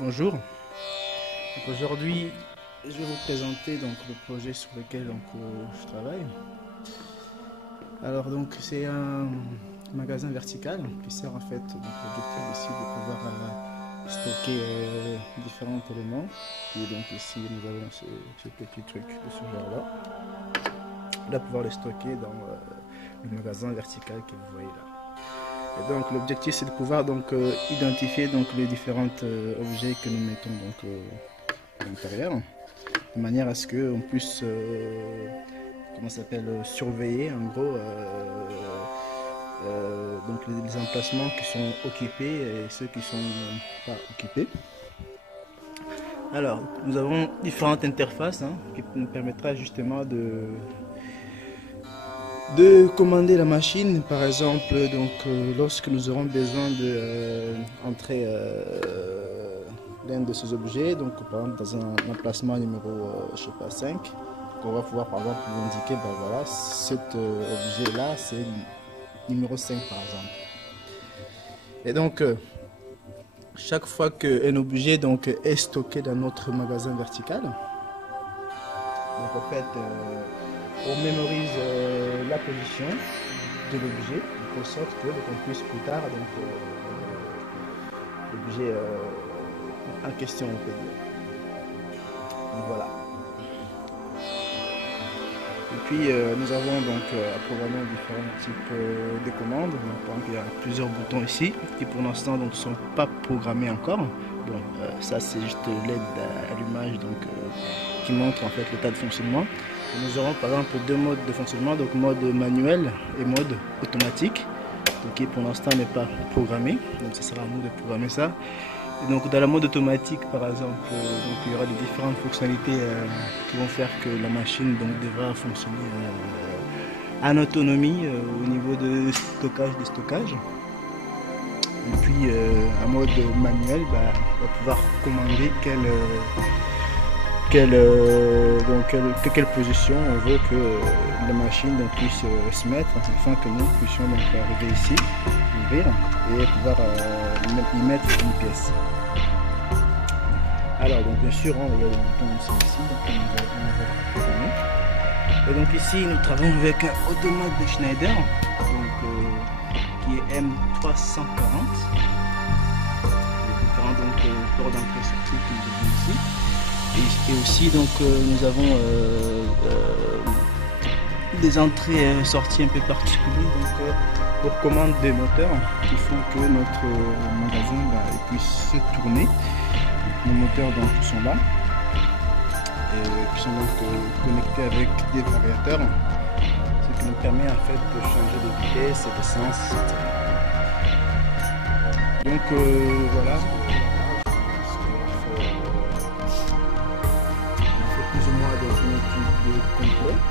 Bonjour. Aujourd'hui, je vais vous présenter le projet sur lequel je travaille. Alors c'est un magasin vertical qui sert en fait l'objectif ici de pouvoir stocker différents éléments. Et donc ici nous avons ce petit truc de ce genre là, pouvoir les stocker dans le magasin vertical que vous voyez là. Et donc l'objectif c'est de pouvoir identifier les différents objets que nous mettons à l'intérieur, de manière à ce qu'on puisse surveiller en gros les emplacements qui sont occupés et ceux qui sont pas occupés. Alors nous avons différentes interfaces qui nous permettra justement de commander la machine, par exemple lorsque nous aurons besoin de entrer l'un de ces objets, par exemple dans un emplacement numéro je sais pas 5, on va pouvoir par exemple vous indiquer voilà, cet objet là c'est numéro 5 par exemple. Et donc chaque fois qu'un objet est stocké dans notre magasin vertical, en fait on mémorise la position de l'objet de sorte que qu'on puisse plus tard l'objet en question on peut dire. Donc voilà. Et puis nous avons à programmer différents types de commandes. Donc, par exemple, il y a plusieurs boutons ici qui pour l'instant ne sont pas programmés encore. Bon, ça c'est juste l'aide à l'image qui montre en fait l'état de fonctionnement. Et nous aurons par exemple deux modes de fonctionnement, donc mode manuel et mode automatique, qui pour l'instant n'est pas programmé. Donc ça sera à nous de programmer ça. Et donc dans la mode automatique par exemple, il y aura des différentes fonctionnalités qui vont faire que la machine devra fonctionner en autonomie au niveau de stockage, Et puis en mode manuel, on va pouvoir commander quelle position on veut que la machine puisse se mettre afin que nous puissions arriver ici, ouvrir et pouvoir y mettre une pièce. Alors bien sûr il y a le bouton ici, on va programmer. Et donc ici nous travaillons avec un automate de Schneider qui est M340. Les différents ports d'entrée-sortie que nous avons ici. Et aussi nous avons des entrées-sorties un peu particulières pour commande des moteurs qui font que notre magasin puisse se tourner. Nos moteurs sont là et qui sont connectés avec des variateurs, ce qui nous permet en fait de changer de vitesse et d'essence, etc. Donc voilà. Plus ou moins une étude complète.